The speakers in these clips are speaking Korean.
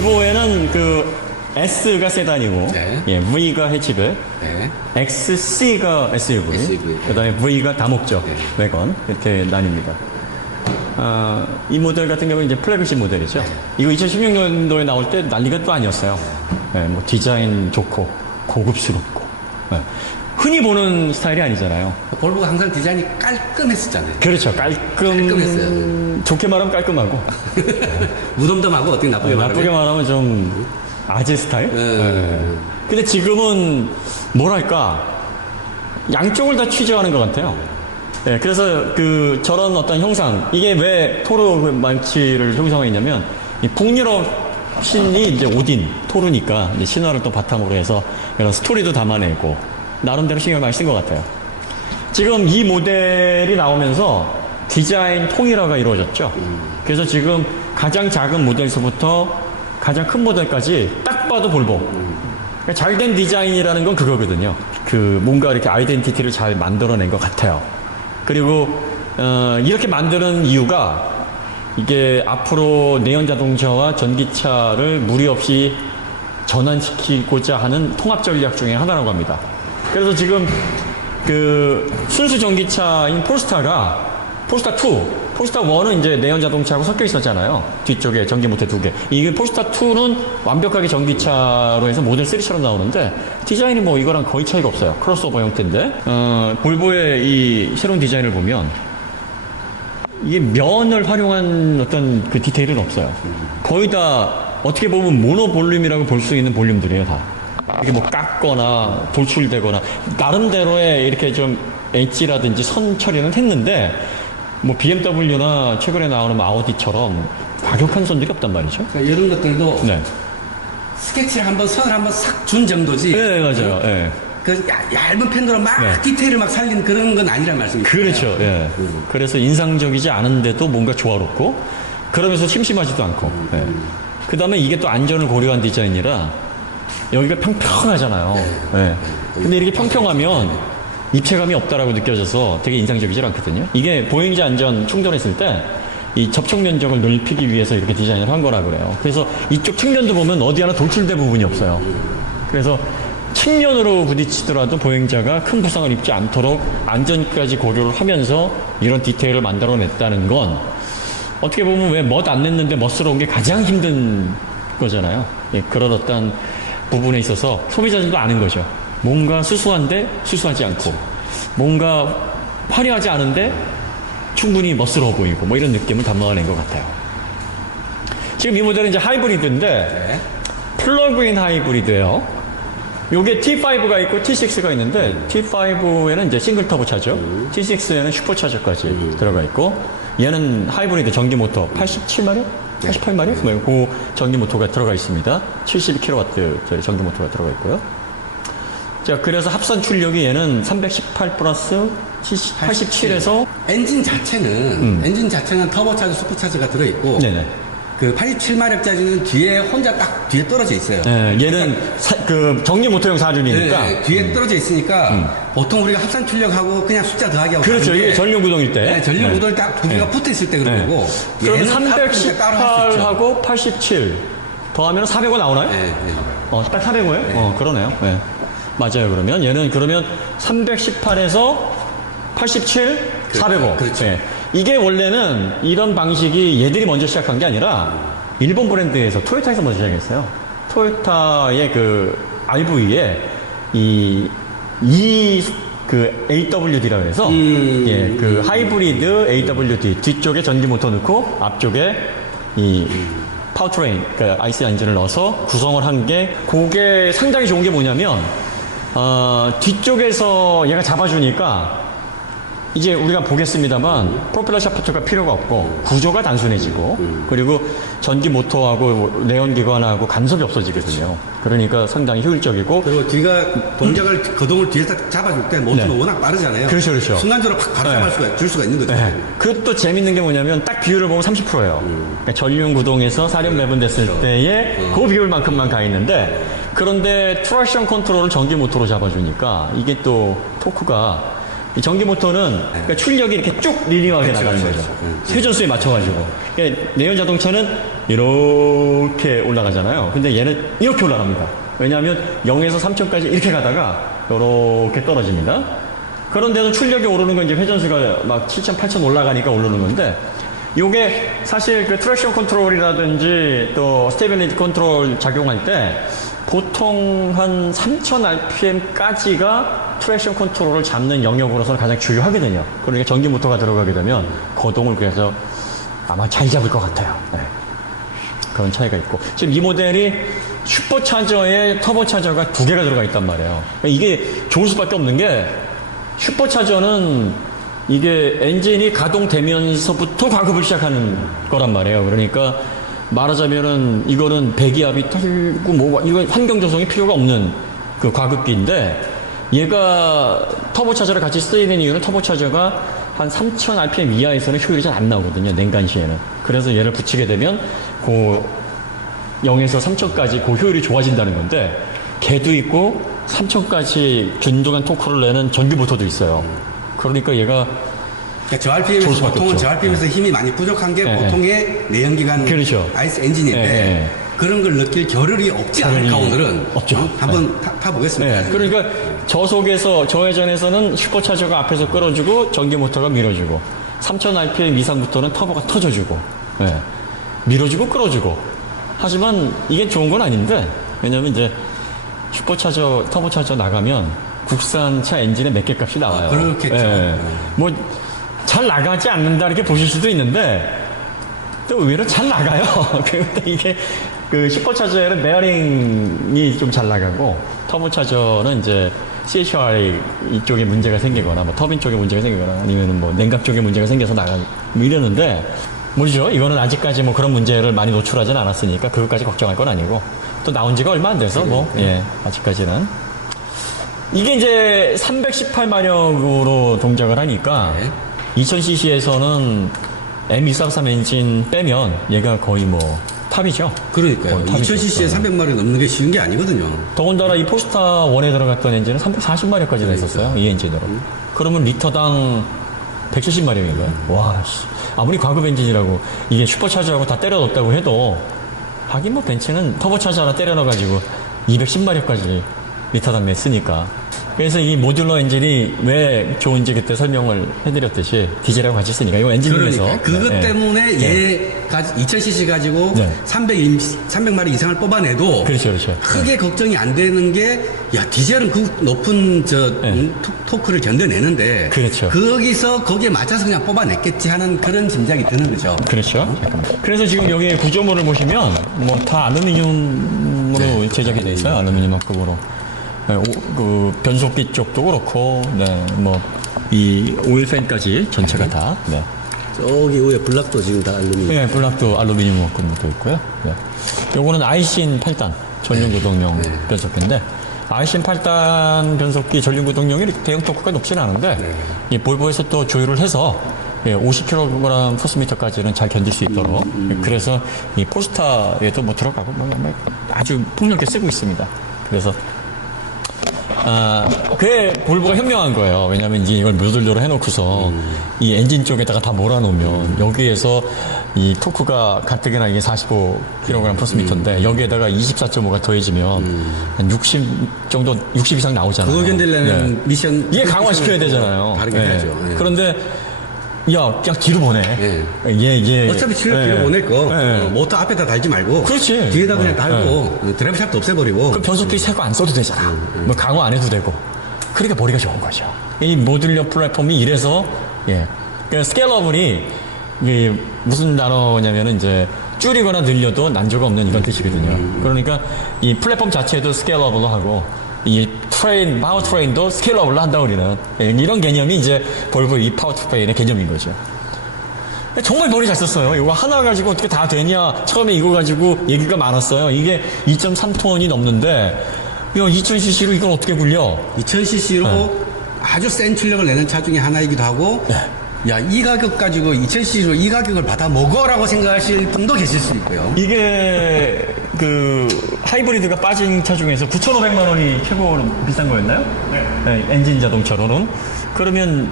볼보에는 그 S가 세단이고, 네. 예, V가 해치백, 네. XC가 SUV, SUV. 그 다음에 V가 다목적 네. 외건, 이렇게 나뉩니다. 이 모델 같은 경우는 이제 플래그십 모델이죠. 이거 2016년도에 나올 때 난리가 또 아니었어요. 예, 뭐 디자인 좋고, 고급스럽고. 예. 흔히 보는 스타일이 아니잖아요. 볼보가 항상 디자인이 깔끔했었잖아요. 그렇죠. 깔끔했어요. 좋게 말하면 깔끔하고, 무덤덤하고 어떻게 나쁘게 말하면. 나쁘게 말하면 좀 아재 스타일? 예. 근데 지금은 뭐랄까, 양쪽을 다 취재하는 것 같아요. 예, 그래서 저런 어떤 형상, 이게 왜 토르 망치를 형성했냐면, 이 북유럽 신이 이제 오딘, 토르니까, 이제 신화를 또 바탕으로 해서 이런 스토리도 담아내고, 나름대로 신경을 많이 쓴 것 같아요. 지금 이 모델이 나오면서 디자인 통일화가 이루어졌죠. 그래서 지금 가장 작은 모델서부터 가장 큰 모델까지 딱 봐도 볼보. 그러니까 잘된 디자인이라는 건 그거거든요. 뭔가 이렇게 아이덴티티를 잘 만들어낸 것 같아요. 그리고 이렇게 만드는 이유가 이게 앞으로 내연 자동차와 전기차를 무리 없이 전환시키고자 하는 통합 전략 중에 하나라고 합니다. 그래서 지금 순수 전기차인 폴스타가 폴스타 2, 폴스타 1은 이제 내연 자동차하고 섞여 있었잖아요. 뒤쪽에 전기 모터 2개. 이게 폴스타 2는 완벽하게 전기차로 해서 모델 3처럼 나오는데 디자인이 뭐 이거랑 거의 차이가 없어요. 크로스오버 형태인데 볼보의 이 새로운 디자인을 보면 이게 면을 활용한 어떤 그 디테일은 없어요. 거의 다 어떻게 보면 모노볼륨이라고 볼 수 있는 볼륨들이에요, 다. 이렇게 뭐 깎거나 돌출되거나 나름대로의 이렇게 좀 엣지라든지 선 처리는 했는데 뭐 BMW나 최근에 나오는 아우디처럼 과격한 선들이 없단 말이죠. 그러니까 이런 것들도 네. 스케치를 한번 선을 한번 싹 준 정도지. 네, 맞아요. 예. 그 얇은 펜으로 막 네. 디테일을 막 살린 그런 건 아니란 말씀이죠. 그렇죠. 예. 그래서 인상적이지 않은데도 뭔가 조화롭고 그러면서 심심하지도 않고. 예. 그 다음에 이게 또 안전을 고려한 디자인이라 여기가 평평하잖아요. 예. 근데 이렇게 평평하면 입체감이 없다라고 느껴져서 되게 인상적이지 않거든요. 이게 보행자 안전 충돌했을 때 이 접촉 면적을 넓히기 위해서 이렇게 디자인을 한 거라 그래요. 그래서 이쪽 측면도 보면 어디 하나 돌출된 부분이 없어요. 그래서 측면으로 부딪히더라도 보행자가 큰 부상을 입지 않도록 안전까지 고려를 하면서 이런 디테일을 만들어냈다는 건 어떻게 보면 왜 멋 안 냈는데 멋스러운 게 가장 힘든 거잖아요. 예, 그런 어떤 부분에 있어서 소비자들도 아는 거죠. 뭔가 수수한데 수수하지 않고 뭔가 화려하지 않은데 충분히 멋스러워 보이고 뭐 이런 느낌을 담아낸 것 같아요. 지금 이 모델은 이제 하이브리드인데 네. 플러그인 하이브리드예요. 요게 T5가 있고 T6가 있는데 T5에는 이제 싱글 터보 차죠. T6에는 슈퍼 차저까지 들어가 있고 얘는 하이브리드 전기 모터 87마력? 88마력? 그 전기 모터가 들어가 있습니다. 72kW 전기 모터가 들어가 있고요. 자, 그래서 합산 출력이 얘는 318 플러스 87에서 엔진 자체는 터보차저, 슈퍼차저가 들어있고 네네. 그 87마력짜리는 뒤에 혼자 딱 뒤에 떨어져 있어요. 네, 얘는 그 전기 모터용 사륜이니까. 네, 뒤에 떨어져 있으니까 보통 우리가 합산 출력하고 그냥 숫자 더하기 하고 그렇죠. 이게 전륜 구동일 때. 네, 전륜 구동일 딱 두 개가 붙어 있을 때 그런 네. 거고. 그럼 얘는 따로 할수 있죠. 318하고 87 더하면 405 나오나요? 네, 네. 딱 405예요? 그러네요. 네. 맞아요. 그러면 얘는 318에서 87, 405. 그렇죠. 네. 이게 원래는 이런 방식이 얘들이 먼저 시작한 게 아니라 일본 브랜드에서 토요타에서 먼저 시작했어요. 토요타의 그 RV에 그 AWD라고 해서 예, 그 하이브리드 AWD 뒤쪽에 전기 모터 넣고 앞쪽에 이 파워트레인, 그 IC 엔진을 넣어서 구성을 한 게 그게 상당히 좋은 게 뭐냐면 뒤쪽에서 얘가 잡아주니까 이제 우리가 보겠습니다만 프로펠러 샤프트가 필요가 없고 구조가 단순해지고 그리고 전기 모터하고 내연기관하고 간섭이 없어지거든요. 그러니까 상당히 효율적이고 그리고 뒤가 동작을 거동을 뒤에서 잡아줄 때 모터가 네. 워낙 빠르잖아요. 그렇죠, 그렇죠. 순간적으로 팍 바로 잡을 줄 수가 있는 거죠. 네. 그것도 재밌는 게 뭐냐면 딱 비율을 보면 30%예요. 그러니까 전륜 구동에서 사륜 매분됐을 때에 그 비율만큼만 가 있는데 그런데 트랙션 컨트롤을 전기 모터로 잡아주니까 이게 또 토크가 이 전기 모터는 그러니까 출력이 이렇게 쭉 리니어하게 그렇죠, 나가는 그렇죠, 거죠. 그렇죠. 회전수에 맞춰가지고. 그러니까 내연 자동차는 이렇게 올라가잖아요. 근데 얘는 이렇게 올라갑니다. 왜냐하면 0에서 3천까지 이렇게 가다가 이렇게 떨어집니다. 그런데도 출력이 오르는 건 이제 회전수가 막 7천, 8천 올라가니까 오르는 건데, 요게 사실 그 트랙션 컨트롤이라든지 또 스테빌리티 컨트롤 작용할 때 보통 한 3000 rpm까지가 트랙션 컨트롤을 잡는 영역으로서는 가장 중요하거든요. 그러니까 전기 모터가 들어가게 되면 거동을 그래서 아마 잘 잡을 것 같아요. 네. 그런 차이가 있고. 지금 이 모델이 슈퍼차저에 터보차저가 2개가 들어가 있단 말이에요. 이게 좋을 수밖에 없는 게 슈퍼차저는 이게 엔진이 가동되면서부터 과급을 시작하는 거란 말이에요. 그러니까 말하자면은 이거는 배기압이 털고 뭐 이건 환경 조성이 필요가 없는 그 과급기인데, 얘가 터보차저랑 같이 쓰이는 이유는 터보차저가 한 3000 rpm 이하에서는 효율이 잘 안 나오거든요, 냉간 시에는. 그래서 얘를 붙이게 되면 그 0에서 3000까지 그 효율이 좋아진다는 건데, 걔도 있고 3000까지 균등한 토크를 내는 전기 모터도 있어요. 그러니까 얘가 그러니까 저 RPM에서 보통은 저 RPM에서 힘이 많이 부족한 게 보통의 내연기관 그렇죠. 아이스 엔진인데 그런 걸 느낄 겨를이 없지 않을까 오늘은 없죠. 한번 타보겠습니다. 네, 그러니까 저속에서 저회전에서는 슈퍼차저가 앞에서 끌어주고 전기 모터가 밀어주고 3000 rpm 이상부터는 터보가 터져주고 밀어주고 끌어주고. 하지만 이게 좋은 건 아닌데, 왜냐면 이제 슈퍼차저 터보차저 나가면 국산차 엔진의 몇 개 값이 나와요. 그렇겠죠. 뭐 잘 나가지 않는다 이렇게 보실 수도 있는데 또 의외로 잘 나가요. 근데 이게 그 슈퍼차저에는 베어링이 좀 잘 나가고, 터보차저는 이제 CHRI 이쪽에 문제가 생기거나 뭐 터빈 쪽에 문제가 생기거나 아니면 뭐 냉각 쪽에 문제가 생겨서 나가고 뭐 이러는데, 뭐죠? 이거는 아직까지 뭐 그런 문제를 많이 노출하진 않았으니까 그것까지 걱정할 건 아니고, 또 나온 지가 얼마 안 돼서 뭐 아직까지는. 이게 이제 318마력으로 동작을 하니까 2000cc에서는 M233 엔진 빼면 얘가 거의 뭐 탑이죠. 그러니까요. 2000cc에 300마력 넘는 게 쉬운 게 아니거든요. 더군다나 이 포스타 1에 들어갔던 엔진은 340마력까지 됐었어요. 이 엔진으로. 그러면 리터당 170마력인가요? 와, 씨. 아무리 과급 엔진이라고 이게 슈퍼차저하고 다 때려 넣었다고 해도, 하긴 뭐 벤츠는 터보차저 하나 때려 넣어가지고 210마력까지 리터당 냈으니까. 그래서 이 모듈러 엔진이 왜 좋은지 그때 설명을 해드렸듯이 디젤하고 같이 쓰니까 이거 엔진에서 그러니까 그것 때문에 얘가 2000cc 가지고 300마력 이상을 뽑아내도 그렇죠. 크게 걱정이 안 되는 게, 야, 디젤은 그 높은 토크를 견뎌내는데 그렇죠. 거기에 맞춰서 그냥 뽑아냈겠지 하는 그런 짐작이 드는 거죠. 그렇죠. 그래서 지금 여기 구조물을 보시면 뭐 다 알루미늄으로 제작이 돼 있어요. 알루미늄급으로. 그 변속기 쪽도 그렇고, 뭐 이 오일팬까지 전체가 다. 저기 위에 블락도 지금 다 알루미늄. 블락도 알루미늄급도 있고요. 요거는 아이신 8단 전륜구동용 변속기인데, 아이신 8단 변속기 전륜구동용이 대형 토크가 높지는 않은데, 이 볼보에서 또 조율을 해서 50kg 포스미터까지는 잘 견딜 수 있도록. 그래서 이 포스타에도 뭐 들어가고 뭐 아주 폭넓게 쓰고 있습니다. 그래서 그게 볼보가 현명한 거예요. 왜냐면 이제 이걸 모듈러로 해놓고서 이 엔진 쪽에다가 다 몰아놓으면 여기에서 이 토크가 가뜩이나 이게 45kg 포스미터인데 여기에다가 24.5가 더해지면 한 60 정도, 60 이상 나오잖아요. 그거 견디려면 미션. 이게 강화시켜야 되잖아요. 다르게 해야죠. 그런데 야, 그냥 뒤로 보내. 어차피 뒤로 보낼 거. 모터 앞에다 달지 말고. 그렇지. 뒤에다 그냥 달고, 드라이브 샵도 없애버리고. 그럼 변속기 새거 안 써도 되잖아. 뭐 강화 안 해도 되고. 그러니까 머리가 좋은 거죠. 이 모듈러 플랫폼이 이래서, 그러니까 스케일러블이, 이게 무슨 단어냐면은 이제, 줄이거나 늘려도 난조가 없는 이런 뜻이거든요. 그러니까 이 플랫폼 자체도 스케일러블로 하고, 이 파워 트레인도 스케일러블로 한다 우리는. 이런 개념이 이제 볼보 이 파워 트레인의 개념인 거죠. 정말 머리 잘 썼어요. 이거 하나 가지고 어떻게 다 되냐. 처음에 이거 가지고 얘기가 많았어요. 이게 2.3톤이 넘는데, 2000cc로 이걸 어떻게 굴려? 2000cc로 아주 센 출력을 내는 차 중에 하나이기도 하고, 야, 이 가격 가지고 2000cc로 이 가격을 받아 먹어라고 생각하실 분도 계실 수 있고요. 이게 그 하이브리드가 빠진 차 중에서 9,500만 원이 최고로 비싼 거였나요? 네. 엔진 자동차로는. 그러면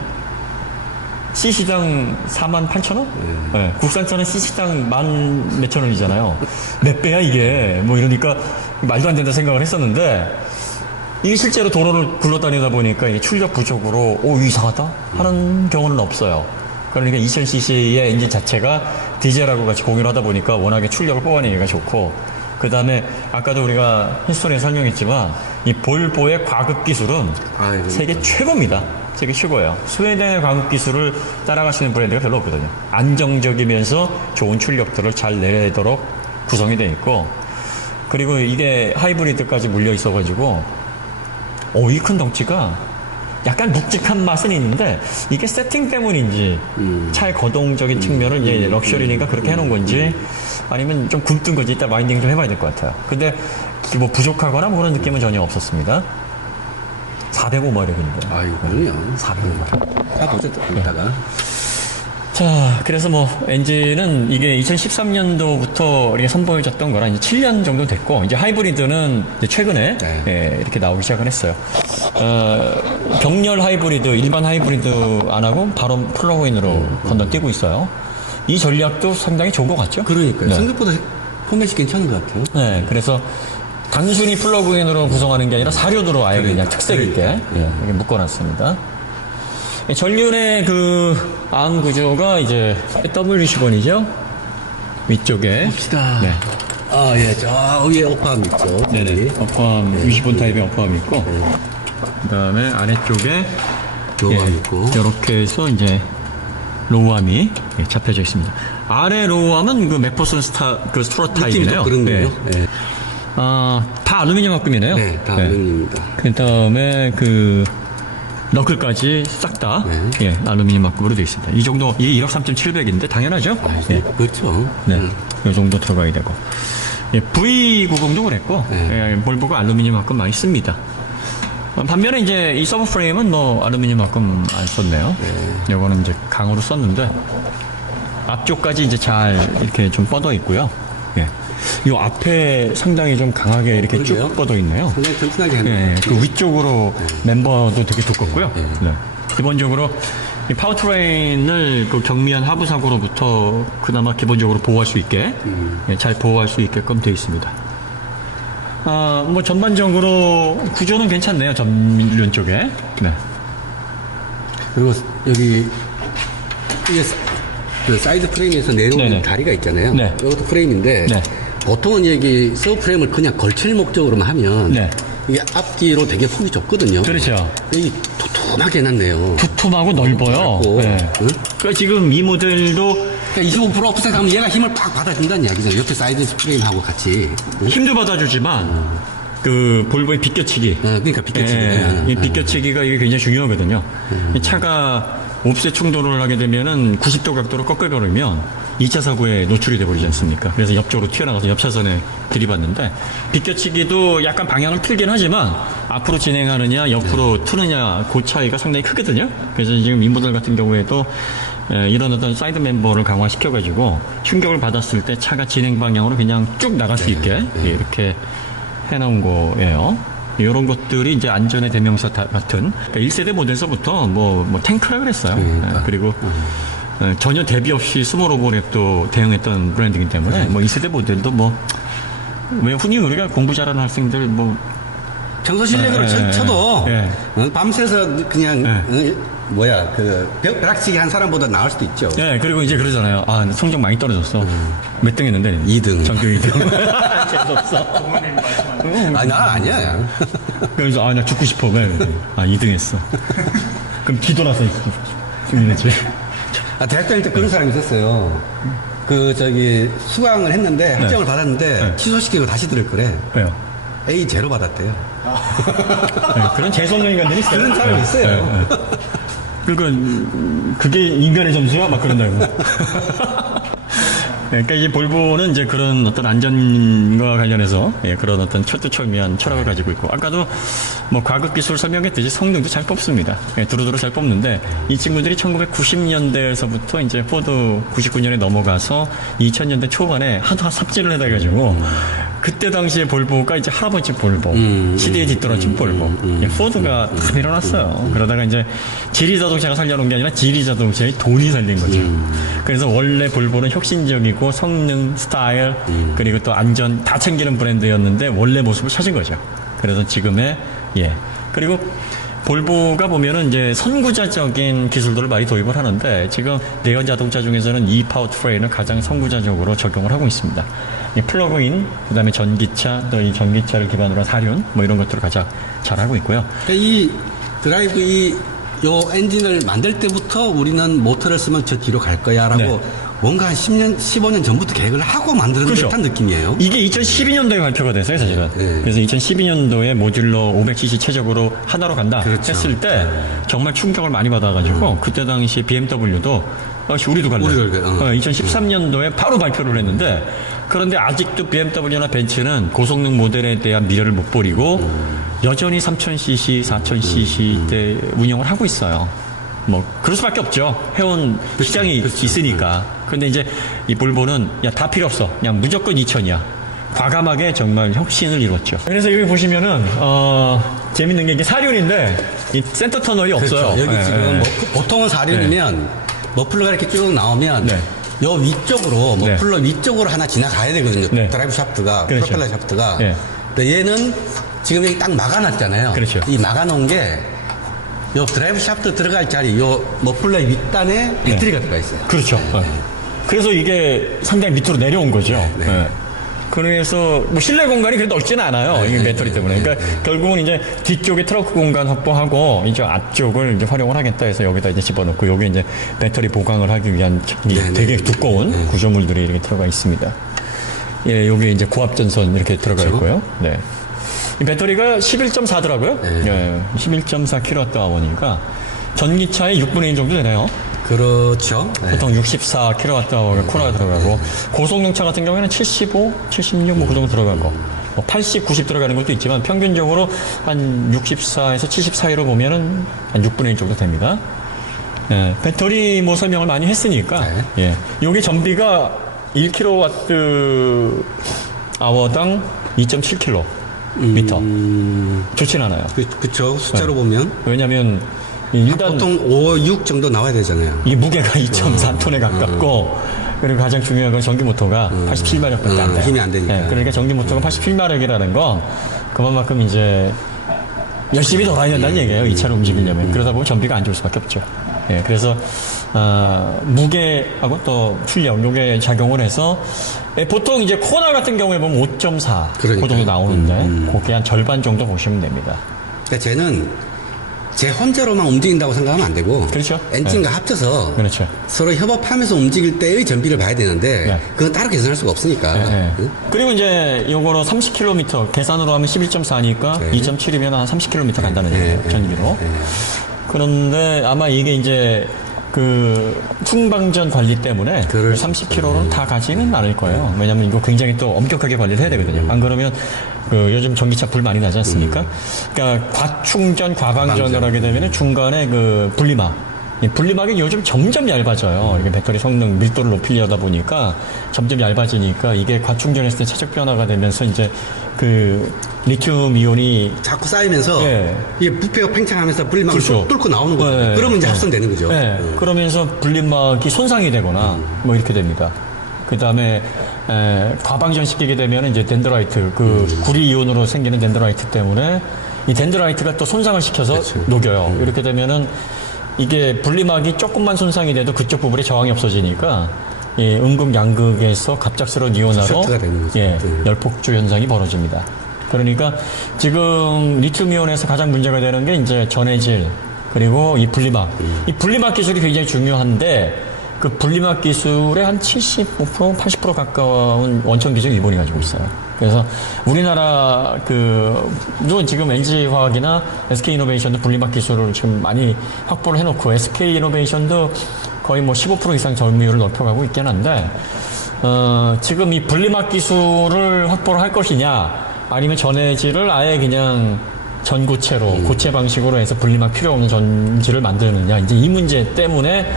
CC당 48,000원? 네. 국산차는 CC당 만 몇천 원이잖아요. 몇 배야 이게? 뭐 이러니까 말도 안 된다 생각을 했었는데 이게 실제로 도로를 굴러다니다 보니까 이게 출력 부족으로 이상하다 하는 경우는 없어요. 그러니까 2000cc의 엔진 자체가 디젤하고 같이 공유를 하다 보니까 워낙에 출력을 뽑아내기가 좋고, 그 다음에 아까도 우리가 히스토리에 설명했지만 이 볼보의 과급 기술은 세계 최고입니다. 세계 최고예요. 스웨덴의 과급 기술을 따라가시는 브랜드가 별로 없거든요. 안정적이면서 좋은 출력들을 잘 내도록 구성이 되어 있고, 그리고 이게 하이브리드까지 물려 있어가지고 이 큰 덩치가 약간 묵직한 맛은 있는데 이게 세팅 때문인지 차의 거동적인 측면을 이제 럭셔리니까 그렇게 해놓은 건지 아니면 좀 굼뜬 건지 이따 마인딩 좀 해봐야 될 것 같아요. 근데 뭐 부족하거나 뭐 그런 느낌은 전혀 없었습니다. 405마력인데. 아이고요. 405마력. 보자, 이따가. 자, 그래서 뭐 엔진은 이게 2013년도부터 이렇게 선보여졌던 거라 이제 7년 정도 됐고, 이제 하이브리드는 이제 최근에 이렇게 나오기 시작을 했어요. 경렬 하이브리드, 일반 하이브리드 안 하고 바로 플러그인으로 건너뛰고 있어요. 이 전략도 상당히 좋은 것 같죠? 그러니까요. 생각보다 포맷이 괜찮은 것 같아요. 네, 그래서 단순히 플러그인으로 구성하는 게 아니라 사륜으로 아예 그냥 특색 있게 이렇게 묶어놨습니다. 전륜의 그 안 구조가 이제 W10번이죠. 위쪽에. 봅시다. 네. 예, 저 위에 어퍼함 있죠. 네네. 어퍼함, 20번 타입의 어퍼함이 있고, 그 다음에 아래쪽에 로우함 있고. 이렇게 해서 이제 로우함이 잡혀져 있습니다. 아래 로우함은 그 맥퍼슨 스트럿 타입이네요. 그런 거예요. 네. 다 알루미늄 합금이네요. 네, 다 알루미늄입니다. 그 다음에 그 너클까지 싹 다 알루미늄 합금으로 되어 있습니다. 이 정도, 이게 1억 3,700인데 당연하죠. 그렇죠. 네, 이 정도 들어가야 되고. V90도 그랬고, 볼보가 알루미늄 합금 많이 씁니다. 반면에 이제 이 서브 프레임은 뭐 알루미늄 합금 안 썼네요. 이거는 이제 강으로 썼는데 앞쪽까지 이제 잘 이렇게 좀 뻗어 있고요. 이 앞에 상당히 좀 강하게 이렇게 쭉 뻗어 있네요. 상당히 튼튼하게 했네요. 그 위쪽으로 멤버도 되게 두껍고요. 네. 기본적으로 이 파워트레인을 그 경미한 하부 사고로부터 그나마 기본적으로 보호할 수 있게 잘 보호할 수 있게끔 되어 있습니다. 뭐 전반적으로 구조는 괜찮네요. 전륜 쪽에. 네. 그리고 여기 이게 그 사이드 프레임에서 내려오는 네네. 다리가 있잖아요. 네. 이것도 프레임인데 네. 보통은 여기 서브 프레임을 그냥 걸칠 목적으로만 하면 네. 이게 앞뒤로 되게 폭이 좁거든요. 그렇죠. 이 두툼하게 해놨네요. 두툼하고 넓어요. 넓고. 네. 응? 그러니까 지금 이 모델도 그러니까 25% 업셋 하면 얘가 힘을 팍 받아준다는 이야기죠. 옆에 사이드 프레임하고 같이. 응? 힘도 받아주지만 그 볼보의 비껴치기. 그러니까 비껴치기. 이 비껴치기가 이게 굉장히 중요하거든요. 이 차가 옵셋 충돌을 하게 되면은 90도 각도로 꺾여버리면 2차 사고에 노출이 돼버리지 않습니까? 그래서 옆쪽으로 튀어나가서 옆 차선에 들이받는데, 비껴치기도 약간 방향을 틀긴 하지만 앞으로 진행하느냐 옆으로 트느냐 그 차이가 상당히 크거든요. 그래서 지금 이 모델 같은 경우에도 이런 어떤 사이드 멤버를 강화시켜가지고 충격을 받았을 때 차가 진행 방향으로 그냥 쭉 나갈 수 있게 이렇게 해놓은 거예요. 이런 것들이 이제 안전의 대명사 같은, 그러니까 1세대 모델서부터 뭐 탱크라 그랬어요. 그리고 전혀 대비 없이 스몰오버랩도 대응했던 브랜드이기 때문에 뭐 2세대 모델도 왜 흔히 우리가 공부 잘하는 학생들 청소 실력으로 쳐도 밤새서 그냥 벼락치기 한 사람보다 나을 수도 있죠. 네, 그리고 이제 그러잖아요. 성적 많이 떨어졌어. 몇 등 했는데? 2등. 전교 2등. 재수없어. 나 아니야. 그래서 나 죽고 싶어. 왜? 2등 했어. 그럼 기도 나서 승리했지. 대학 다닐 때 그런 사람이 있었어요. 수강을 했는데 학점을 받았는데 취소시키고 다시 들을 거래. 왜요? A 제로 받았대요. 그런 재수없는 인간들이 있어요. 그런 사람이 있어요. 그러니까 그게 인간의 점수야? 막 그런다고. 그러니까 이제 볼보는 이제 그런 어떤 안전과 관련해서 그런 어떤 철두철미한 철학을 가지고 있고, 아까도 뭐 과급 기술 설명했듯이 성능도 잘 뽑습니다. 두루두루 잘 뽑는데, 이 친구들이 1990년대에서부터 이제 포드 99년에 넘어가서 2000년대 초반에 하도 삽질을 해가지고 그때 당시에 볼보가 이제 할아버지 볼보, 시대에 뒤떨어진 볼보, 포드가 다 밀어놨어요. 그러다가 이제 지리 자동차가 살려놓은 게 아니라 지리 자동차의 돈이 살린 거죠. 그래서 원래 볼보는 혁신적이고 성능, 스타일, 그리고 또 안전 다 챙기는 브랜드였는데 원래 모습을 찾은 거죠. 그래서 지금의 그리고 볼보가 보면은 이제 선구자적인 기술들을 많이 도입을 하는데 지금 내연 자동차 중에서는 이 파워트레인을 가장 선구자적으로 적용을 하고 있습니다. 이 플러그인, 그다음에 전기차, 또 이 전기차를 기반으로 한 사륜, 뭐 이런 것들을 가장 잘 하고 있고요. 그러니까 이 드라이브 요 엔진을 만들 때부터 우리는 모터를 쓰면 저 뒤로 갈 거야라고 네. 뭔가 한 10년, 15년 전부터 계획을 하고 만드는 그렇죠. 듯한 느낌이에요. 이게 2012년도에 발표가 됐어요, 사실은. 네. 그래서 2012년도에 모듈러 500cc 최적으로 하나로 간다 그렇죠. 했을 때 정말 충격을 많이 받아가지고 그때 당시 BMW도 우리도 갈래. 2013년도에 바로 발표를 했는데 그런데 아직도 BMW나 벤츠는 고성능 모델에 대한 미래를 못 버리고 여전히 3000cc, 4000cc 대 운영을 하고 있어요. 뭐 그럴 수밖에 없죠. 해온 시장이 있으니까. 근데 이제 이 볼보는 다 필요 없어. 그냥 무조건 2000이야. 과감하게 정말 혁신을 이뤘죠. 그래서 여기 보시면은 재밌는 게 이게 사륜인데 이 센터 터널이 없어요. 그렇죠. 여기 지금 보통은 4륜이면 머플러가 이렇게 쭉 나오면 요 위쪽으로 머플러 위쪽으로 하나 지나가야 되거든요. 드라이브 샤프트가 그렇죠. 프로펠러 샤프트가. 근데 얘는 지금 여기 딱 막아놨잖아요. 그렇죠. 이 막아놓은 게 요 드라이브 샤프트 들어갈 자리 요 머플러 윗단에 배터리가 들어가 있어요. 그렇죠. 그래서 이게 상당히 밑으로 내려온 거죠. 그래서 뭐 실내 공간이 그래도 넓지는 않아요. 이 배터리 때문에. 그러니까 결국은 이제 뒤쪽에 트렁크 공간 확보하고 이제 앞쪽을 이제 활용을 하겠다 해서 여기다 이제 집어넣고 여기 이제 배터리 보강을 하기 위한 되게 두꺼운 구조물들이 이렇게 들어가 있습니다. 여기 이제 고압 전선 이렇게 들어가 있고요. 이 배터리가 11.4더라고요. 11.4kWh니까 전기차의 6분의 1 정도 되네요. 그렇죠. 보통 64kWh가 코너가 들어가고 고성능차 같은 경우에는 75, 76 뭐 그 정도 들어가고 뭐 80, 90 들어가는 것도 있지만 평균적으로 한 64에서 70 사이로 보면은 한 6분의 1 정도 됩니다. 배터리 뭐 설명을 많이 했으니까 요게 전비가 1kWh당 2.7km 좋진 않아요. 그쵸. 숫자로 보면. 왜냐면 일단 보통 5, 6 정도 나와야 되잖아요. 이 무게가 2.4톤에 가깝고 그리고 가장 중요한 건 전기 모터가 87마력밖에 안 돼요. 힘이 안 되니까. 그러니까 전기 모터가 87마력이라는 건 그만큼 이제 열심히 돌아야 된다는 얘기예요. 이 차를 움직이려면. 그러다 보면 전비가 안 좋을 수밖에 없죠. 그래서 무게하고 또 출력 요게 작용을 해서 보통 이제 코나 같은 경우에 보면 5.4 그 정도 나오는데 그게 한 절반 정도 보시면 됩니다. 그러니까 쟤는 제 혼자로만 움직인다고 생각하면 안 되고 그렇죠. 엔진과 합쳐서 그렇죠. 서로 협업하면서 움직일 때의 전비를 봐야 되는데 그건 따로 계산할 수가 없으니까. 그리고 이제 요거로 30km 계산으로 하면 11.4니까 2.7이면 한 30km 간다는 얘기예요. 전기로. 그런데 아마 이게 이제 그 충방전 관리 때문에 30km로 다 가지는 않을 거예요. 왜냐면 이거 굉장히 또 엄격하게 관리를 해야 되거든요. 안 그러면 그 요즘 전기차 불 많이 나지 않습니까? 그러니까 과충전, 과방전을 하게 되면 중간에 그 분리막. 이 분리막이 요즘 점점 얇아져요. 이렇게 배터리 성능 밀도를 높이려다 보니까 점점 얇아지니까 이게 과충전했을 때 차적 변화가 되면서 이제 그 리튬 이온이 자꾸 쌓이면서 이게 부피가 팽창하면서 분리막을 뚫고 나오는 거죠. 그러면 이제 합선되는 거죠. 그러면서 분리막이 손상이 되거나 뭐 이렇게 됩니다. 그 다음에 과방전 시키게 되면 이제 덴드라이트 그 구리 이온으로 생기는 덴드라이트 때문에 이 덴드라이트가 또 손상을 시켜서 녹여요. 이렇게 되면은 이게 분리막이 조금만 손상이 돼도 그쪽 부분에 저항이 없어지니까 음극 양극에서 갑작스러운 이온화로 열폭주 현상이 벌어집니다. 그러니까 지금 리튬 이온에서 가장 문제가 되는 게 이제 전해질 그리고 이 분리막. 이 분리막 기술이 굉장히 중요한데 그 분리막 기술의 한 75%, 80% 가까운 원천 기술 일본이 가지고 있어요. 그래서 우리나라 또 지금 LG화학이나 SK이노베이션도 분리막 기술을 지금 많이 확보를 해놓고 SK이노베이션도 거의 뭐 15% 이상 점유율을 넓혀가고 있긴 한데 지금 이 분리막 기술을 확보를 할 것이냐 아니면 전해질을 아예 그냥 전고체로 고체 방식으로 해서 분리막 필요 없는 전지를 만드느냐 이제 이 문제 때문에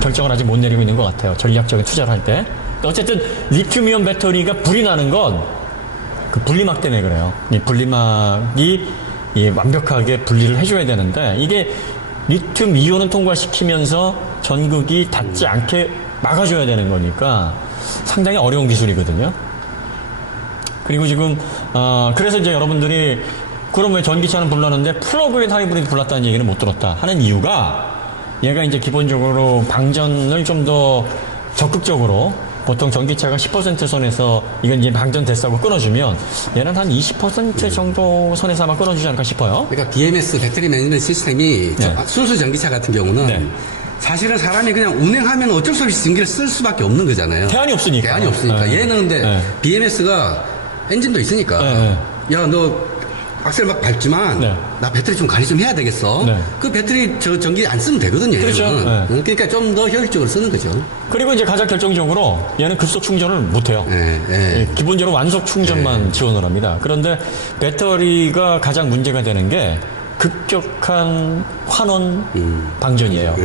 결정을 아직 못 내리고 있는 것 같아요. 전략적인 투자를 할 때. 어쨌든 리튬이온 배터리가 불이 나는 건 그 분리막 때문에 그래요. 이 분리막이 완벽하게 분리를 해줘야 되는데 이게 리튬 이온을 통과시키면서 전극이 닿지 않게 막아줘야 되는 거니까 상당히 어려운 기술이거든요. 그리고 지금 그래서 이제 여러분들이 그럼 왜 전기차는 불렀는데 플러그인 하이브리드 불렀다는 얘기는 못 들었다 하는 이유가 얘가 이제 기본적으로 방전을 좀 더 적극적으로 보통 전기차가 10% 선에서 이건 이제 방전됐다고 끊어주면 얘는 한 20% 정도 선에서 아마 끊어주지 않을까 싶어요. 그러니까 BMS 배터리 매니지먼트 시스템이 네. 순수 전기차 같은 경우는 네. 사실은 사람이 그냥 운행하면 어쩔 수 없이 전기를 쓸 수밖에 없는 거잖아요. 대안이 없으니까. 대안이 없으니까. 네. 얘는 근데 네. BMS가 엔진도 있으니까 네. 야, 너 악셀 막 밟지만 네. 나 배터리 좀 관리 좀 해야 되겠어. 네. 그 배터리 전기 안 쓰면 되거든요. 그렇죠. 얘는. 네. 그러니까 좀 더 효율적으로 쓰는 거죠. 그리고 이제 가장 결정적으로 얘는 급속 충전을 못해요. 네, 네. 기본적으로 완속 충전만 지원을 합니다. 그런데 배터리가 가장 문제가 되는 게 급격한 환원 방전이에요.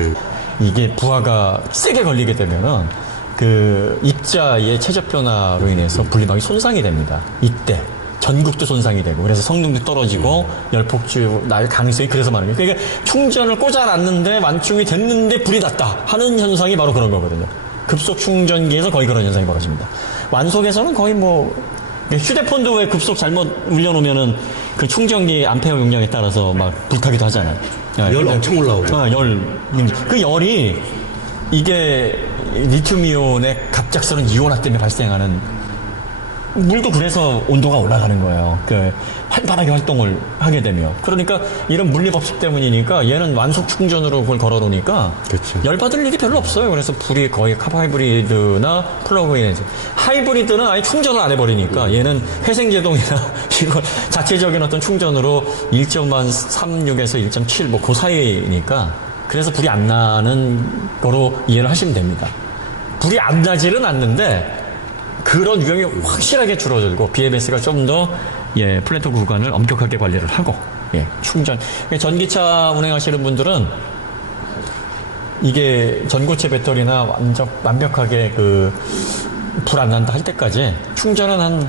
이게 부하가 세게 걸리게 되면은 그 입자의 최적 변화로 인해서 분리막이 손상이 됩니다. 이때 전극도 손상이 되고 그래서 성능도 떨어지고 열폭주 날 가능성이 그래서 많은 거예요. 그러니까 충전을 꽂아놨는데 완충이 됐는데 불이 났다 하는 현상이 바로 그런 거거든요. 급속 충전기에서 거의 그런 현상이 벌어집니다. 완속에서는 거의 뭐 휴대폰도 왜 급속 잘못 울려놓으면은 그 충전기 암페어 용량에 따라서 막 불타기도 하잖아요. 열 엄청 올라오고. 그 열이 이게 리튬이온의 갑작스러운 이온화 때문에 발생하는 물도 그래서 온도가 올라가는 거예요. 그 활발하게 활동을 하게 되며. 그러니까 이런 물리 법칙 때문이니까 얘는 완속 충전으로 그걸 걸어 놓으니까 그렇죠. 열 받을 일이 별로 없어요. 그래서 불이 거의 하이브리드나 플러그인 하이브리드는 아예 충전을 안 해버리니까 얘는 회생제동이나 이걸 자체적인 어떤 충전으로 1.36에서 1.7 뭐 그 사이니까 그래서 불이 안 나는 거로 이해를 하시면 됩니다. 불이 안 나지는 않는데 그런 위험이 확실하게 줄어들고 BMS가 좀 더 플랜트 구간을 엄격하게 관리를 하고 충전 전기차 운행하시는 분들은 이게 전고체 배터리나 완벽하게 그 불 안 난다 할 때까지 충전은 한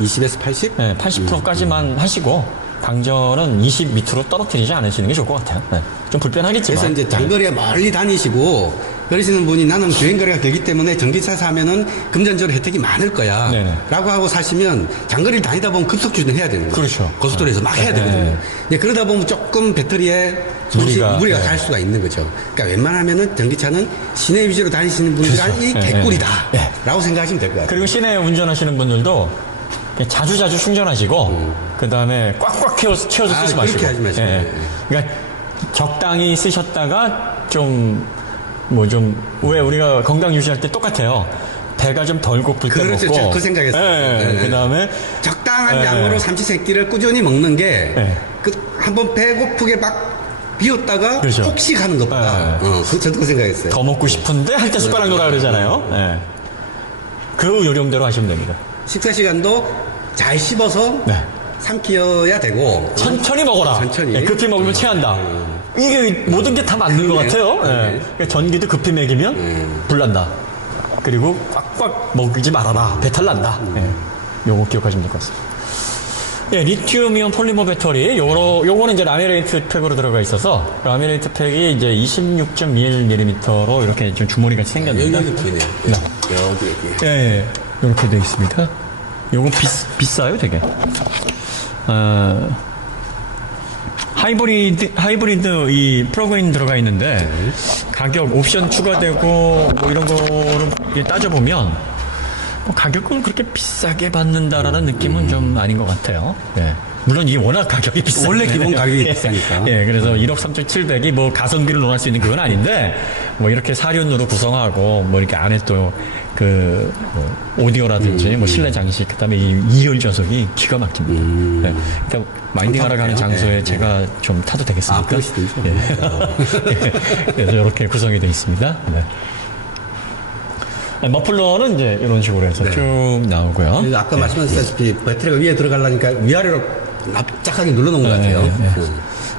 20에서 80? 80%까지만 하시고 방전은 20 밑으로 떨어뜨리지 않으시는 게 좋을 것 같아요. 좀 불편하겠지만. 그래서 이제 장거리에 멀리 다니시고 그러시는 분이 나는 주행거리가 되기 때문에 전기차 사면은 금전적으로 혜택이 많을 거야. 네네. 라고 하고 사시면 장거리를 다니다 보면 급속 주행해야 되는 거예요. 그렇죠. 고속도로에서 막 해야 되거든요. 네, 그러다 보면 조금 배터리에 무리가 갈 수가 있는 거죠. 그러니까 웬만하면은 전기차는 시내 위주로 다니시는 분들이 개꿀이다. 라고 생각하시면 될 것 같아요. 그리고 시내 운전하시는 분들도 자주 충전하시고 그 다음에 꽉꽉 채워서 쓰지 마시고. 그렇게 하지 마시고. 그러니까 적당히 쓰셨다가 왜 우리가 건강 유지할 때 똑같아요. 배가 좀 덜 고플 때 그렇죠. 먹고. 그 생각했어요. 그 다음에 적당한 양으로 삼시세끼를 꾸준히 먹는 게 한번 배고프게 막 비웠다가 그렇죠. 혹시 가는 것보다. 저도 그 생각했어요. 더 먹고 싶은데 할 때 숟가락 놓으라 그러잖아요. 그 요령대로 하시면 됩니다. 식사 시간도 잘 씹어서 삼키어야 되고 천천히 먹어라. 천천히. 급히 먹으면 체한다. 이게 모든 게 다 맞는 것 같아요. 그러니까 전기도 급히 먹이면 불난다. 그리고 꽉꽉 먹이지 말아라. 배탈 난다. 요거 기억하시면 될 것 같습니다. 리튬이온 폴리머 배터리, 요거는 이제 라미네이트 팩으로 들어가 있어서, 라미네이트 팩이 이제 26.21mm로 이렇게 좀 주머니 같이 생겼는데. 여기 보이네요. 여기. 이렇게 되어 있습니다. 요거 비싸요, 되게. 하이브리드 이 플러그인 들어가 있는데 가격 옵션 추가되고 뭐 이런 거를 따져보면 뭐 가격은 그렇게 비싸게 받는다라는 느낌은 좀 아닌 것 같아요. 물론 이게 워낙 가격이 비싸. 원래 기본 가격이 비싸니까. 그래서 1억 3,700이 뭐 가성비를 논할 수 있는 그건 아닌데 뭐 이렇게 사륜으로 구성하고 뭐 이렇게 안에 또 그 오디오라든지 뭐 실내 장식 그다음에 이 2열 좌석이 기가 막힙니다. 그러니까 마인딩하러 가는 장소에 제가 좀 타도 되겠습니까? 그러시든지. 그래서 이렇게 구성이 되어 있습니다. 머플러는 이제 이런 식으로 해서 쭉 나오고요. 아까 말씀하셨다시피 배터리가 위에 들어가려니까 위아래로 납작하게 눌러놓은 것 같아요.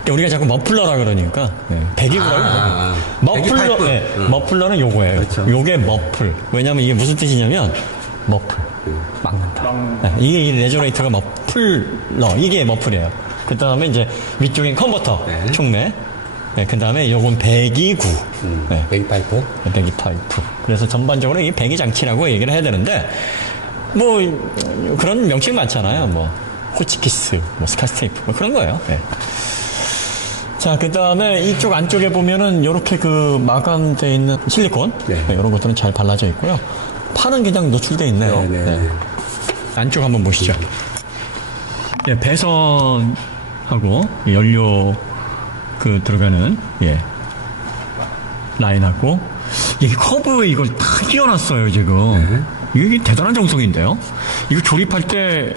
그러니까 우리가 자꾸 머플러라 그러니까 배기구라고 머플러, 배기 네, 머플러는 요거예요. 그렇죠. 요게 머플. 왜냐면 이게 무슨 뜻이냐면 머플 막는다. 네, 이게 이 레저레이터가 머플러 이게 머플이에요. 그 다음에 이제 위쪽엔 컨버터 네. 촉매. 네, 그 다음에 요건 배기구. 네. 배기 파이프. 배기 파이프. 그래서 전반적으로 이 배기 장치라고 얘기를 해야 되는데, 뭐, 그런 명칭 많잖아요. 뭐, 호치키스, 뭐, 스카스테이프, 뭐 그런 거예요. 네. 자, 그 다음에 이쪽 안쪽에 보면은 요렇게 그 마감되어 있는 실리콘. 네. 네, 이런 것들은 잘 발라져 있고요. 판은 그냥 노출되어 있네요. 네, 네. 네. 안쪽 한번 보시죠. 네, 배선하고 연료 그 들어가는 라인하고 이게 커브에 이걸 다 끼워놨어요 지금. 이게 대단한 정성인데요. 이거 조립할 때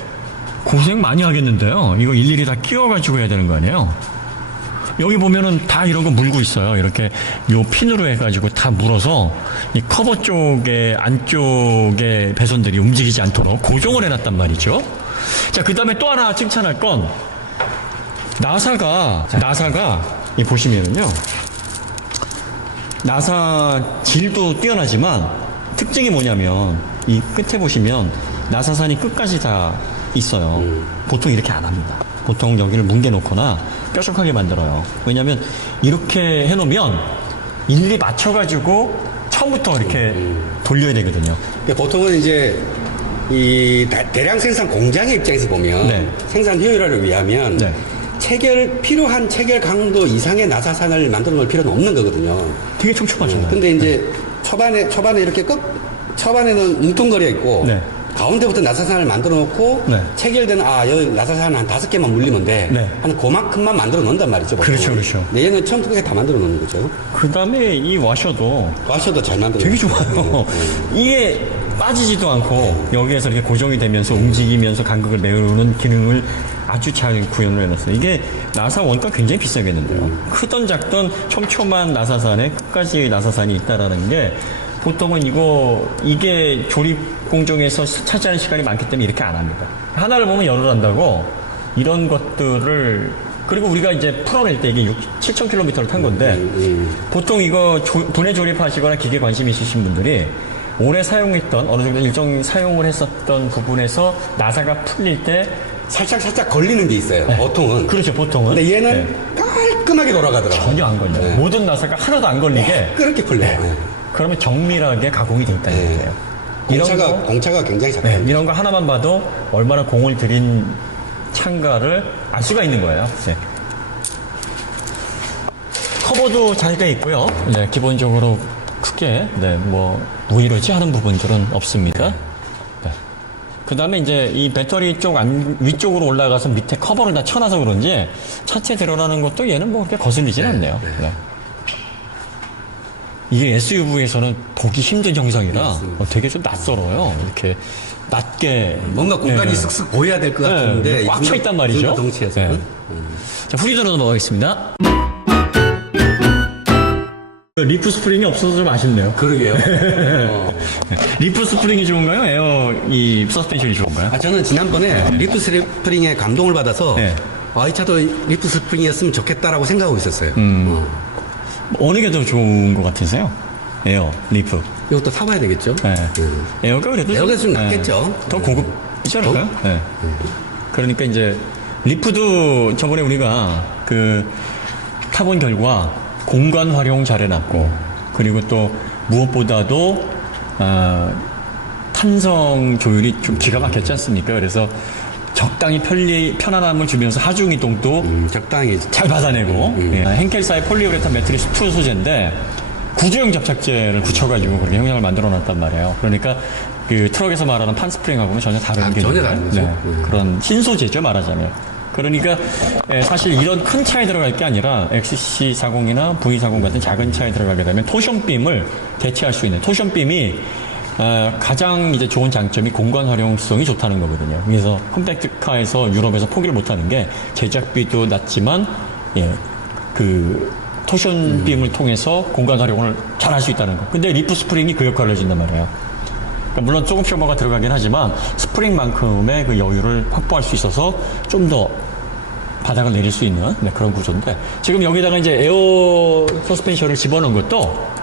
고생 많이 하겠는데요. 이거 일일이 다 끼워가지고 해야 되는 거 아니에요? 여기 보면은 다 이런 거 물고 있어요. 이렇게 요 핀으로 해가지고 다 물어서 이 커버 쪽에 안쪽에 배선들이 움직이지 않도록 고정을 해놨단 말이죠. 자, 그 다음에 또 하나 칭찬할 건 나사가 이 보시면은요. 나사 질도 뛰어나지만 특징이 뭐냐면 이 끝에 보시면 나사선이 끝까지 다 있어요. 보통 이렇게 안 합니다. 보통 여기를 뭉개 놓거나 뾰족하게 만들어요. 왜냐면 이렇게 해놓으면 일일이 맞춰가지고 처음부터 이렇게 돌려야 되거든요. 그러니까 보통은 이제 이 대량 생산 공장의 입장에서 보면 네. 생산 효율화를 위하면 네. 필요한 체결 강도 이상의 나사산을 만들어 놓을 필요는 없는 거거든요. 되게 촘촘하잖아요. 근데 이제 초반에 이렇게 초반에는 뭉뚱거려 있고 네. 가운데부터 나사산을 만들어 놓고 네. 체결되는 여기 나사산 한 5개만 물리면 돼. 네. 한 그만큼만 만들어 놓는단 말이죠. 보통. 그렇죠, 그렇죠. 근데 얘는 처음부터 끝까지 다 만들어 놓는 거죠. 그 다음에 이 와셔도 와셔도 잘 만들어 되게 놓죠. 좋아요. 이게 빠지지도 않고 여기에서 이렇게 고정이 되면서 움직이면서 간극을 메우는 기능을 아주 잘 구현을 해놨어요. 이게 나사 원가 굉장히 비싸겠는데요. 크던 작던 촘촘한 나사산에 끝까지 나사산이 있다라는 게 보통은 이게 조립 공정에서 차지하는 시간이 많기 때문에 이렇게 안 합니다. 하나를 보면 열을 한다고 이런 것들을 그리고 우리가 이제 풀어낼 때 이게 7,000km를 탄 건데 보통 이거 분해 조립하시거나 기계 관심 있으신 분들이 오래 사용했던 어느 정도 일정 사용을 했었던 부분에서 나사가 풀릴 때 살짝 걸리는 게 있어요. 보통은. 그렇죠, 보통은. 근데 얘는 깔끔하게 돌아가더라고요. 전혀 안 걸려요. 네. 모든 나사가 하나도 안 걸리게 그렇게 풀려요. 네. 그러면 정밀하게 가공이 돼 있다는 네. 얘기예요. 공차가 굉장히 작아요. 이런 거 하나만 봐도 얼마나 공을 들인 창가를 알 수가 있는 거예요. 네. 커버도 잘 돼 있고요. 네, 기본적으로 크게 뭐 이러지 하는 부분들은 없습니다. 네. 그 다음에 이제 이 배터리 쪽 위쪽으로 올라가서 밑에 커버를 다 쳐놔서 그런지 차체 드러나는 것도 얘는 뭐 그렇게 거슬리진 않네요. 네. 이게 SUV에서는 보기 힘든 형상이라 되게 좀 낯설어요. 이렇게 낮게 뭔가 공간이 네. 쓱쓱 보여야 될 것 같은데 꽉 차 있단 말이죠. 덩치에서. 네. 자, 후기전으로 넘어가겠습니다. 리프 스프링이 없어서 좀 아쉽네요. 그러게요. 리프 스프링이 좋은가요? 에어 이 서스펜션이 좋은가요? 저는 지난번에 리프 스프링에 감동을 받아서 네. 이 차도 리프 스프링이었으면 좋겠다라고 생각하고 있었어요. 어느 게 더 좋은 것 같으세요? 에어, 리프. 이것도 사봐야 되겠죠? 네. 에어가 그래도 에어가 좀 낫겠죠. 더 고급이지 않을까요? 네. 그러니까 이제 리프도 저번에 우리가 그 타본 결과 공간 활용 잘 해놨고 그리고 또 무엇보다도 탄성 조율이 좀 기가 막혔지 않습니까? 그래서 적당히 편안함을 주면서 하중 이동도 적당히 잘 받아내고 henkel사의 폴리우레탄 매트리스 2 소재인데 구조형 접착제를 붙여가지고 그렇게 형상을 만들어놨단 말이에요. 그러니까 그 트럭에서 말하는 판스프링하고는 전혀 다른 게 전혀 다른 거죠. 그런 신소재죠 말하자면. 그러니까 사실 이런 큰 차에 들어갈 게 아니라 XC40이나 V40 같은 작은 차에 들어가게 되면 토션빔을 대체할 수 있는 토션빔이 가장 이제 좋은 장점이 공간 활용성이 좋다는 거거든요. 그래서 컴팩트카에서 유럽에서 포기를 못하는 게 제작비도 낮지만 그 토션빔을 통해서 공간 활용을 잘 할 수 있다는 거. 근데 리프 스프링이 그 역할을 해준단 말이에요. 그러니까 물론 조금씩 뭐가 들어가긴 하지만 스프링만큼의 그 여유를 확보할 수 있어서 좀 더 바닥을 내릴 수 있는 네, 그런 구조인데 지금 여기다가 이제 에어 서스펜션을 집어넣은 것도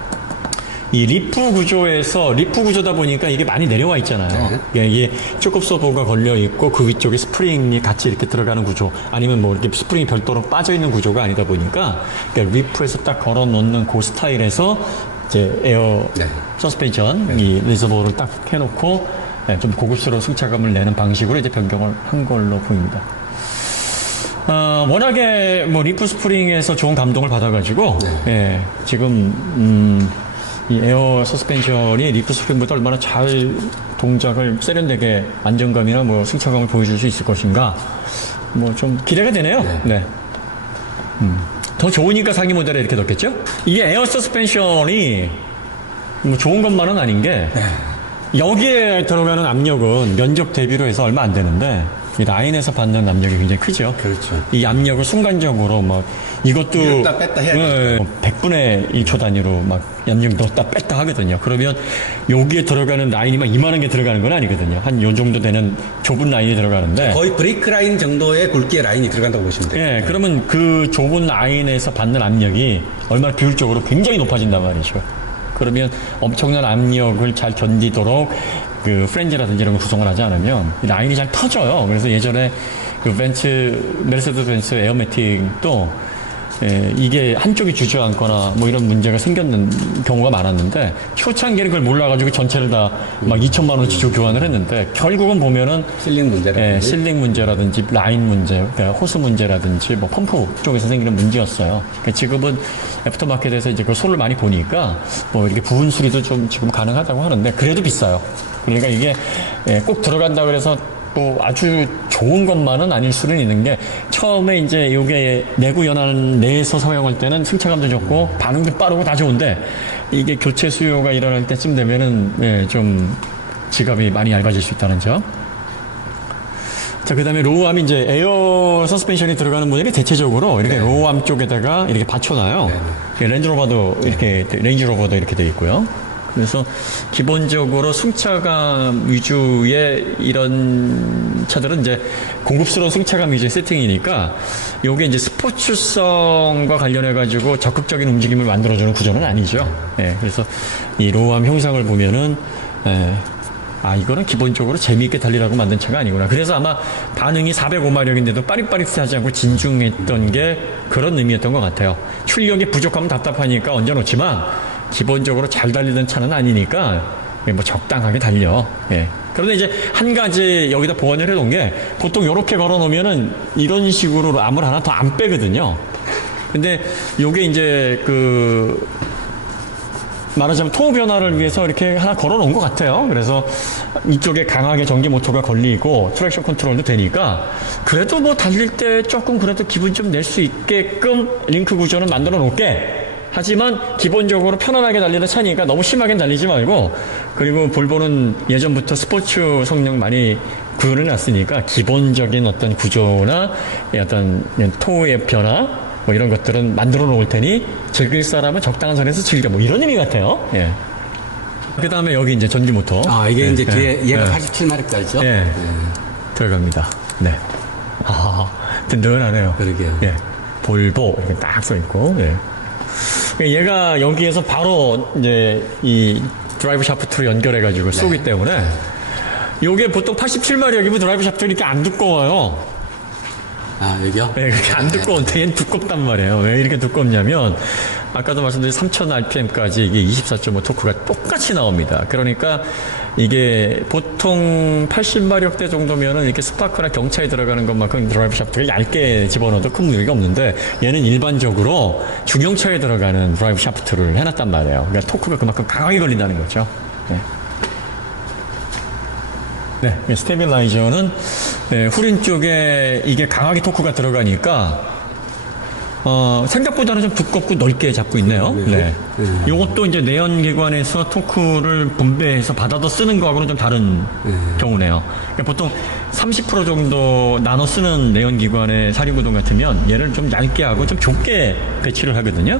이 리프 구조다 보니까 이게 많이 내려와 있잖아요. 네. 이게 쪼급소보가 걸려 있고 그 위쪽에 스프링이 같이 이렇게 들어가는 구조 아니면 뭐 이렇게 스프링이 별도로 빠져 있는 구조가 아니다 보니까 그러니까 리프에서 딱 걸어 놓는 그 스타일에서 이제 에어 네. 서스펜션 이 리저버를 딱 해놓고 네, 좀 고급스러운 승차감을 내는 방식으로 이제 변경을 한 걸로 보입니다. 워낙에 뭐 리프 스프링에서 좋은 감동을 받아가지고 예, 지금 이 에어 서스펜션이 리프 스프링보다 얼마나 잘 동작을 세련되게 안정감이나 뭐 승차감을 보여줄 수 있을 것인가 뭐 좀 기대가 되네요. 네. 더 좋으니까 상위 모델에 이렇게 넣겠죠? 이게 에어 서스펜션이 뭐 좋은 것만은 아닌 게 여기에 들어가는 압력은 면적 대비로 해서 얼마 안 되는데 이 라인에서 받는 압력이 굉장히 크죠. 그렇죠. 이 압력을 순간적으로 막 이것도 넣었다 뺐다 해야 되죠. 100분의 1초 단위로 막 압력 넣었다 뺐다 하거든요. 그러면 여기에 들어가는 라인이 막 이만한 게 들어가는 건 아니거든요. 한 요 정도 되는 좁은 라인이 들어가는데 거의 브레이크 라인 정도의 굵기의 라인이 들어간다고 보시면 돼요. 예, 그러면 그 좁은 라인에서 받는 압력이 얼마나 비율적으로 굉장히 높아진단 말이죠. 그러면 엄청난 압력을 잘 견디도록 그 프렌즈라든지 이런 걸 구성을 하지 않으면 이 라인이 잘 터져요. 그래서 예전에 그 메르세데스 벤츠 에어매틱도 이게 한쪽이 주저앉거나 뭐 이런 문제가 생겼는 경우가 많았는데 초창기에는 그걸 몰라가지고 전체를 다 막 2천만 원치 교환을 했는데 결국은 보면은 실링 문제라든지 실링 문제라든지 라인 문제, 그러니까 호스 문제라든지 뭐 펌프 쪽에서 생기는 문제였어요. 그러니까 지금은 애프터마켓에서 이제 그 소를 많이 보니까 뭐 이렇게 부분 수리도 좀 지금 가능하다고 하는데 그래도 비싸요. 그러니까 이게 꼭 들어간다 그래서 또 아주 좋은 것만은 아닐 수는 있는 게 처음에 이제 이게 내구 연안 내에서 사용할 때는 승차감도 좋고 반응도 빠르고 다 좋은데 이게 교체 수요가 일어날 때쯤 되면은 좀 지갑이 많이 얇아질 수 있다는 점. 자, 그 다음에 로우암이 이제 에어 서스펜션이 들어가는 모델이 대체적으로 이렇게 로우암 쪽에다가 이렇게 받쳐놔요. 렌즈로버도 이렇게 돼 있고요. 그래서 기본적으로 승차감 위주의 이런 차들은 이제 고급스러운 승차감 위주의 세팅이니까 요게 이제 스포츠성과 관련해가지고 적극적인 움직임을 만들어주는 구조는 아니죠. 예, 그래서 이 로우암 형상을 보면은, 이거는 기본적으로 재미있게 달리라고 만든 차가 아니구나. 그래서 아마 반응이 405마력인데도 빠릿빠릿하지 않고 진중했던 게 그런 의미였던 것 같아요. 출력이 부족하면 답답하니까 얹어놓지만 기본적으로 잘 달리는 차는 아니니까 뭐 적당하게 달려. 예. 그런데 이제 한 가지 여기다 보완을 해놓은 게 보통 이렇게 걸어놓으면은 이런 식으로 암을 하나 더 안 빼거든요. 근데 요게 이제 말하자면 토 변화를 위해서 이렇게 하나 걸어놓은 것 같아요. 그래서 이쪽에 강하게 전기 모터가 걸리고 트랙션 컨트롤도 되니까 그래도 뭐 달릴 때 조금 그래도 기분 좀 낼 수 있게끔 링크 구조는 만들어 놓을게. 하지만 기본적으로 편안하게 달리는 차니까 너무 심하게 달리지 말고 그리고 볼보는 예전부터 스포츠 성능 많이 구현해 놨으니까 기본적인 어떤 구조나 어떤 토의 변화 뭐 이런 것들은 만들어 놓을 테니 즐길 사람은 적당한 선에서 즐겨 뭐 이런 의미 같아요. 예. 그 다음에 여기 이제 전기 모터. 이게 이제 뒤에 얘가 87마력짜리죠? 들어갑니다. 네. 든든하네요. 그러게요. 예. 볼보 이렇게 딱 써 있고. 예. 얘가 여기에서 바로 이제 이 드라이브 샤프트로 연결해가지고 쏘기 때문에 요게 보통 87마력이면 드라이브 샤프트 이렇게 안 두꺼워요. 여기요? 네, 그렇게 안 두꺼운데 얘는 두껍단 말이에요. 왜 이렇게 두껍냐면 아까도 말씀드린 3000rpm까지 이게 24.5 토크가 똑같이 나옵니다. 그러니까 이게 보통 80마력대 정도면은 이렇게 스파크나 경차에 들어가는 것만큼 드라이브 샤프트를 얇게 집어넣어도 큰 무리가 없는데 얘는 일반적으로 중형차에 들어가는 드라이브 샤프트를 해놨단 말이에요. 그러니까 토크가 그만큼 강하게 걸린다는 거죠. 네, 스테빌라이저는 후륜 쪽에 이게 강하게 토크가 들어가니까 생각보다는 좀 두껍고 넓게 잡고 있네요. 네. 요것도 이제 내연기관에서 토크를 분배해서 받아서 쓰는 거하고는 좀 다른 경우네요. 그러니까 보통 30% 정도 나눠 쓰는 내연기관의 사륜구동 같으면 얘를 좀 얇게 하고 좀 좁게 배치를 하거든요.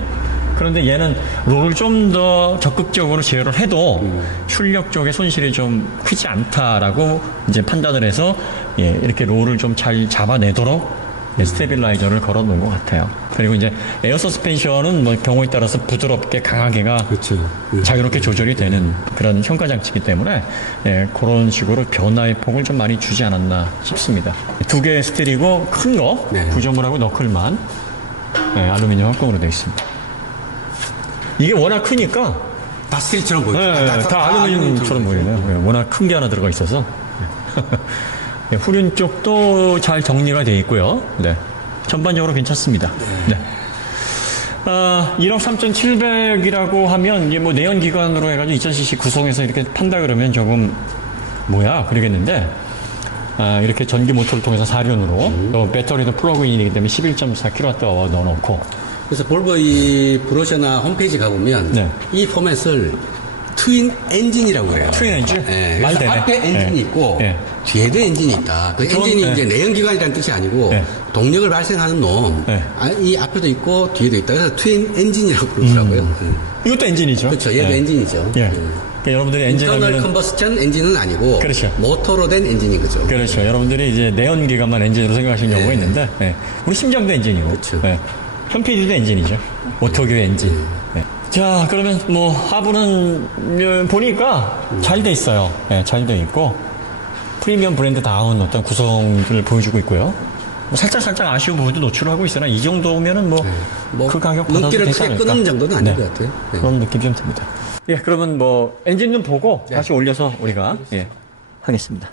그런데 얘는 롤을 좀 더 적극적으로 제어를 해도 출력 쪽에 손실이 좀 크지 않다라고 이제 판단을 해서 이렇게 롤을 좀 잘 잡아내도록 스테빌라이저를 걸어 놓은 것 같아요. 그리고 이제 에어 서스펜션은 뭐 경우에 따라서 부드럽게 강하게가 그렇죠. 자유롭게 조절이 되는 그런 현가 장치이기 때문에 예, 그런 식으로 변화의 폭을 좀 많이 주지 않았나 싶습니다. 두 개의 스틸이고 큰 거 네. 구조물하고 너클만 예, 알루미늄 합금으로 되어 있습니다. 이게 워낙 크니까 다 스틸처럼 보이죠. 예, 다 알루미늄처럼 보이네요. 예, 워낙 큰 게 하나 들어가 있어서 예, 후륜 쪽도 잘 정리가 되어 있고요. 네. 전반적으로 괜찮습니다. 네. 1억 3,700이라고 하면, 이게 뭐 내연기관으로 해가지고 2000cc 구성해서 이렇게 판다 그러면 조금, 뭐야, 그러겠는데, 이렇게 전기 모터를 통해서 4륜으로, 또 배터리도 플러그인이기 때문에 11.4kWh 넣어놓고, 그래서 볼보 이 브로셔나 홈페이지 가보면 네. 이 포맷을 트윈 엔진이라고 그래요. 트윈 엔진? 네, 말 그래서 되네. 앞에 엔진이 네. 있고 네. 뒤에도 엔진이 있다. 그 그건, 엔진이 네. 이제 내연기관이라는 뜻이 아니고 네. 동력을 발생하는 놈. 네. 이 앞에도 있고 뒤에도 있다. 그래서 트윈 엔진이라고 그러더라고요. 이것도 엔진이죠. 그렇죠. 얘도 예. 엔진이죠. 예. 그러니까 여러분들이 엔진 인터널 하면은 컨버스천 엔진은 아니고 그렇죠. 모터로 된 엔진인 거죠. 그렇죠. 여러분들이 이제 내연기관만 엔진으로 생각하시는 경우가 있는데, 예. 우리 심장도 엔진이고, 그렇죠. 예. 현PD도 엔진이죠. 오토교 엔진. 예. 자, 그러면 뭐 하부는 보니까 잘 돼 있어요. 예, 잘 돼 있고 프리미엄 브랜드다운 어떤 구성들을 보여주고 있고요. 뭐 살짝 아쉬운 부분도 노출하고 있으나 이 정도면은 뭐 그 가격 받아도 눈길을 되지 크게 않을까. 끄는 정도는 아닌 네. 것 같아요. 네. 그런 느낌 좀 듭니다. 예, 그러면 뭐 엔진 좀 보고 다시 올려서 우리가 예, 하겠습니다.